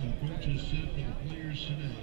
Coaches set for the players today.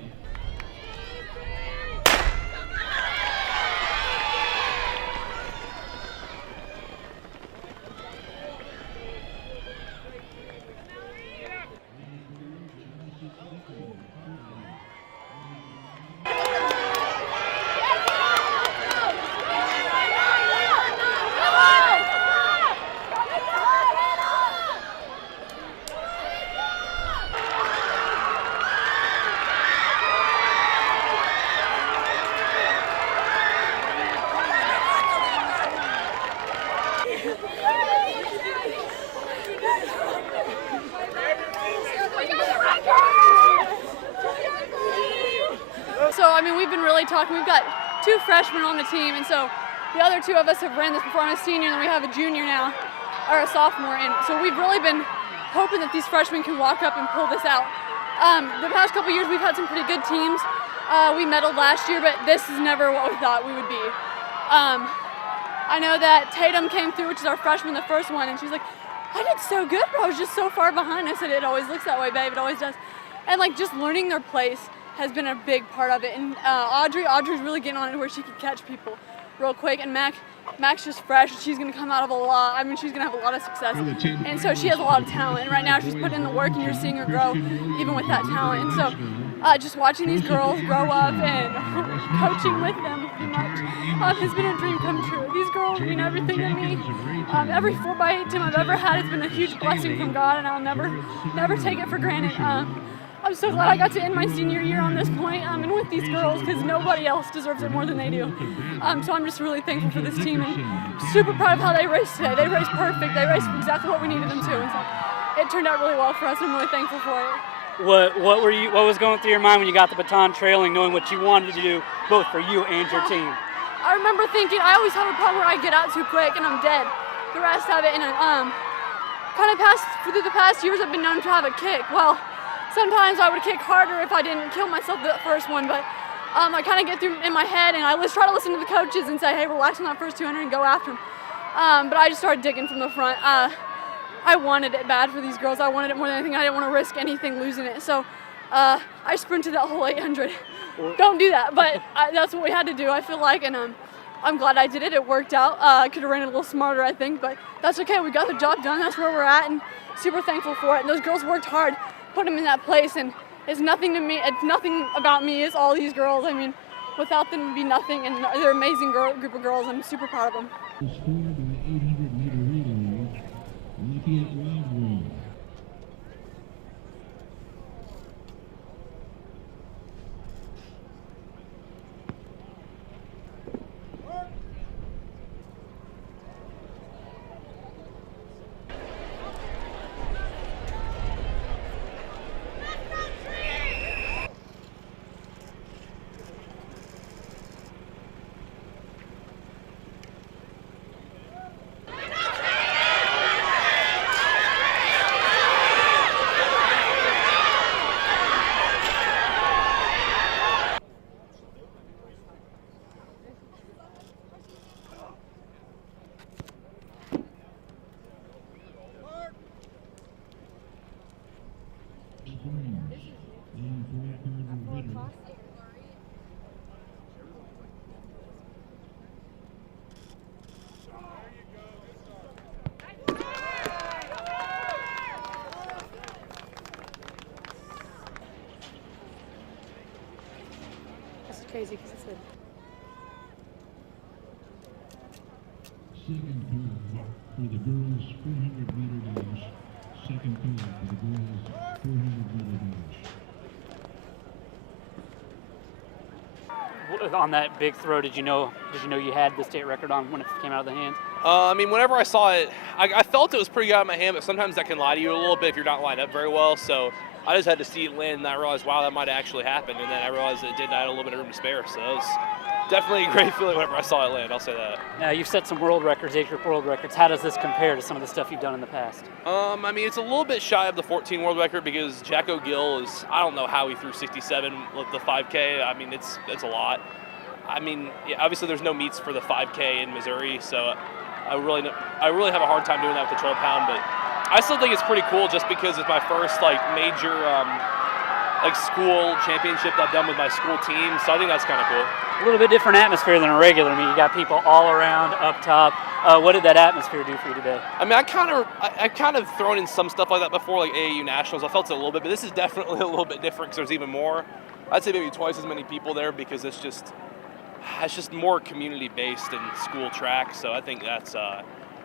So, I mean, we've been really talking. We've got 2 freshmen on the team, and so the other 2 of us have ran this before. I'm a senior, and then we have a junior now, or a sophomore, and so we've really been hoping that these freshmen can walk up and pull this out. The past couple years, we've had some pretty good teams. We medaled last year, but this is never what we thought we would be. I know that Tatum came through, which is our freshman, the first one, and she's like, I did so good, but I was just so far behind. I said, it always looks that way, babe, it always does. And like just learning their place has been a big part of it. And Audrey's really getting on it where she can catch people real quick. And Mac's just fresh. She's gonna come out of a lot. I mean, she's gonna have a lot of success. And so she has a lot of talent. And right now she's putting in the work, and you're seeing her grow even with that talent. And so just watching these girls grow up and coaching with them pretty much has been a dream come true. These girls mean everything to me. Every 4x8 team I've ever had has been a huge blessing from God, and I'll never take it for granted. I'm so glad I got to end my senior year on this point and with these girls, because nobody else deserves it more than they do. So I'm just really thankful for this team and super proud of how they raced today. They raced perfect. They raced exactly what we needed them to, and so it turned out really well for us. I'm really thankful for it. What was going through your mind when you got the baton trailing, knowing what you wanted to do both for you and your team? I remember thinking I always have a problem where I get out too quick and I'm dead the rest of it. And through the past years, I've been known to have a kick. Well, sometimes I would kick harder if I didn't kill myself the first one, but I kind of get through in my head, and I try to listen to the coaches and say, hey, relax on that first 200 and go after them. But I just started digging from the front. I wanted it bad for these girls. I wanted it more than anything. I didn't want to risk anything losing it. So I sprinted that whole 800. Don't do that, but that's what we had to do, I feel like, and I'm glad I did it. It worked out. I could have ran it a little smarter, I think, but that's okay. We got the job done. That's where we're at, and super thankful for it. And those girls worked hard, put them in that place, and it's nothing to me. It's nothing about me. It's all these girls. I mean, without them, it'd be nothing, and they're an amazing group of girls. I'm super proud of them. Crazy because it's a second call for the girls 400-meter dash. Second call for the girls 400-meter dash. On that big throw, did you know you had the state record on when it came out of the hands? I mean, whenever I saw it, I felt it was pretty good out of my hand, but sometimes that can lie to you a little bit if you're not lined up very well. So I just had to see it land, and I realized, wow, that might actually happen. And then I realized it did. I had a little bit of room to spare. So it was definitely a great feeling whenever I saw it land. I'll say that. Now, you've set some world records, age group world records. How does this compare to some of the stuff you've done in the past? I mean, it's a little bit shy of the 14 world record because Jack O'Gill is, I don't know how he threw 67 with the 5K. I mean, it's a lot. I mean, yeah, obviously there's no meets for the 5K in Missouri, so I really have a hard time doing that with the 12 pound, but I still think it's pretty cool just because it's my first like major like school championship that I've done with my school team. So I think that's kind of cool. A little bit different atmosphere than a regular meet. You got people all around up top. What did that atmosphere do for you today? I mean, I kind of thrown in some stuff like that before, like AAU Nationals. I felt it a little bit, but this is definitely a little bit different because there's even more. I'd say maybe twice as many people there because it's just more community-based and school track. So I think that's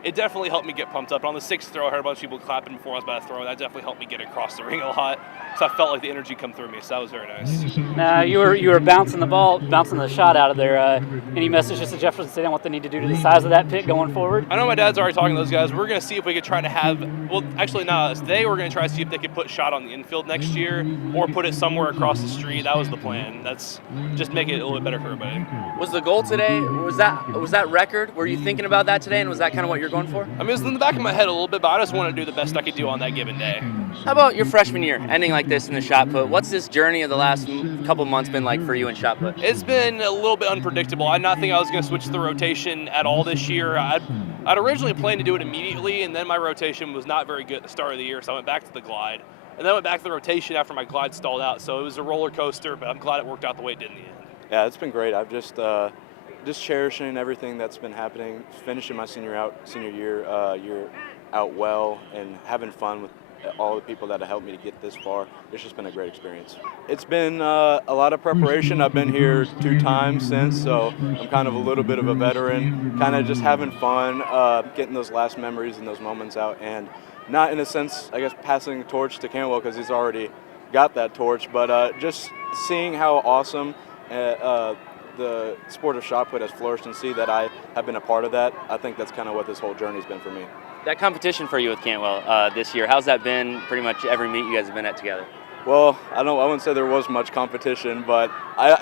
it definitely helped me get pumped up. On the sixth throw, I heard a bunch of people clapping before I was about to throw. That definitely helped me get across the ring a lot. So I felt like the energy come through me. So that was very nice. Now you were bouncing the ball, bouncing the shot out of there. Any messages to Jefferson City on what they need to do to the size of that pit going forward? I know my dad's already talking to those guys. We're going to see if we could try to have, well, actually not us. Today we're going to try to see if they could put shot on the infield next year or put it somewhere across the street. That was the plan. That's just make it a little bit better for everybody. Was the goal today, was that record? Were you thinking about that today, and was that kind of what you're going for? I mean, it was in the back of my head a little bit, but I just want to do the best I could do on that given day. How about your freshman year, ending like this in the shot put? What's this journey of the last couple months been like for you in shot put? It's been a little bit unpredictable. I did not think I was going to switch the rotation at all this year. I'd originally planned to do it immediately, and then my rotation was not very good at the start of the year, so I went back to the glide. And then I went back to the rotation after my glide stalled out, so it was a roller coaster, but I'm glad it worked out the way it did in the end. Yeah, it's been great. I've just cherishing everything that's been happening, finishing my senior year out well, and having fun with all the people that have helped me to get this far. It's just been a great experience. It's been a lot of preparation. I've been here 2 times since, so I'm kind of a little bit of a veteran, kind of just having fun, getting those last memories and those moments out, and not in a sense, I guess, passing the torch to Cantwell because he's already got that torch, but just seeing how awesome the sport of shot put has flourished and see that I have been a part of that. I think that's kind of what this whole journey's been for me. That competition for you with Cantwell this year, how's that been pretty much every meet you guys have been at together? Well, I wouldn't say there was much competition, but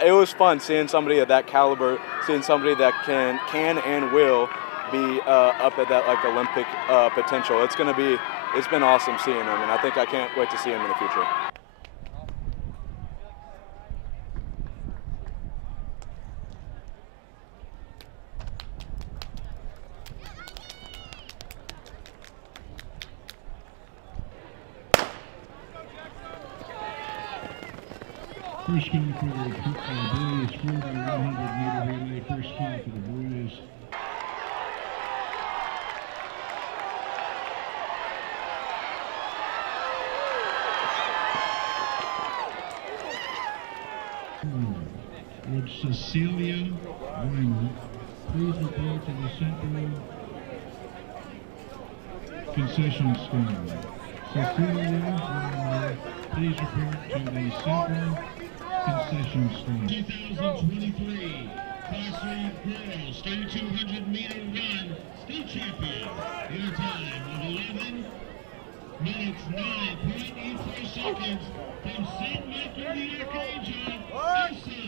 it was fun seeing somebody of that caliber, seeing somebody that can and will be up at that like Olympic potential. It's been awesome seeing him, and I think I can't wait to see him in the future. First call for the boys, 4x100 meter relay. First call for the boys. Would Cecilia Weimer please report to the Central concession stand? Cecilia Weimer, please report to the Central concession stand. 2023 Class 3 Girls 3200 meter run state champion in a time of 11 minutes 9.84 seconds from St. Michael the Archangel, Asa